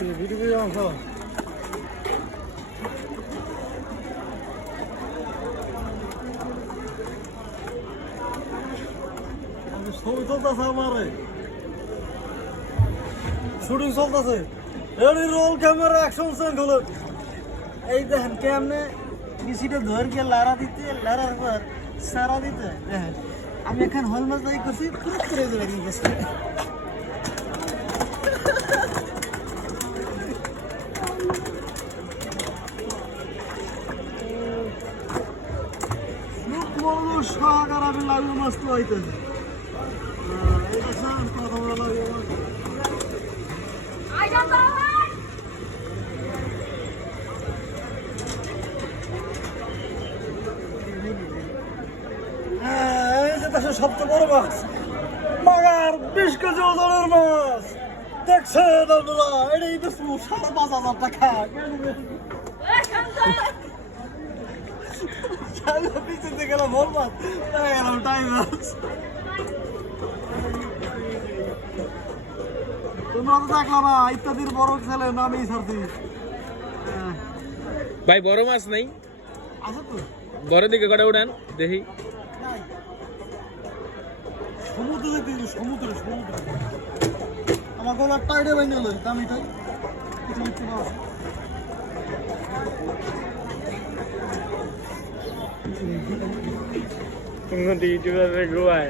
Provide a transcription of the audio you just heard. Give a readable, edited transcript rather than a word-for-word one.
video অংশ ছবি চলতেছে আমার শুটিং চলতেছে রোল ক্যামেরা অ্যাকশন সেন্ট হলো এই দেখেন কেমনে বিসিটা ধর গিয়ে লাড়া দিতে লাড়ার পর সারা দিতে দেখেন আমি এখন হল মাছ দায়ী করছি পুরো করে দেবে গেছে সাগার আমি লাগবে মাছ তো হইতেছে এটা সান কথা বলা লাগবে সবচেয়ে বড় মাছ মাগার 20 কেজি ওজনের মাছ দেখছেন আপনারা এটাই বেশি 5,500 টাকা পিছিয়ে গেলাম বল মাছ গেলাম টাইম মাছ তোমরা তো দেখলাম না ইত্যাদির বড় ছেলে নামেই ছাড়ছি ভাই বড় মাছ নাই আছে তো বড় দিকে কটা উড়ান দেখি সমুদ্র দেখতে সমুদ্র সমুদ্র আমার গলার টাইডে বাইনে লই দামিটাই কিছু লিখতে পারো ইউটিউবারে গোয়ায়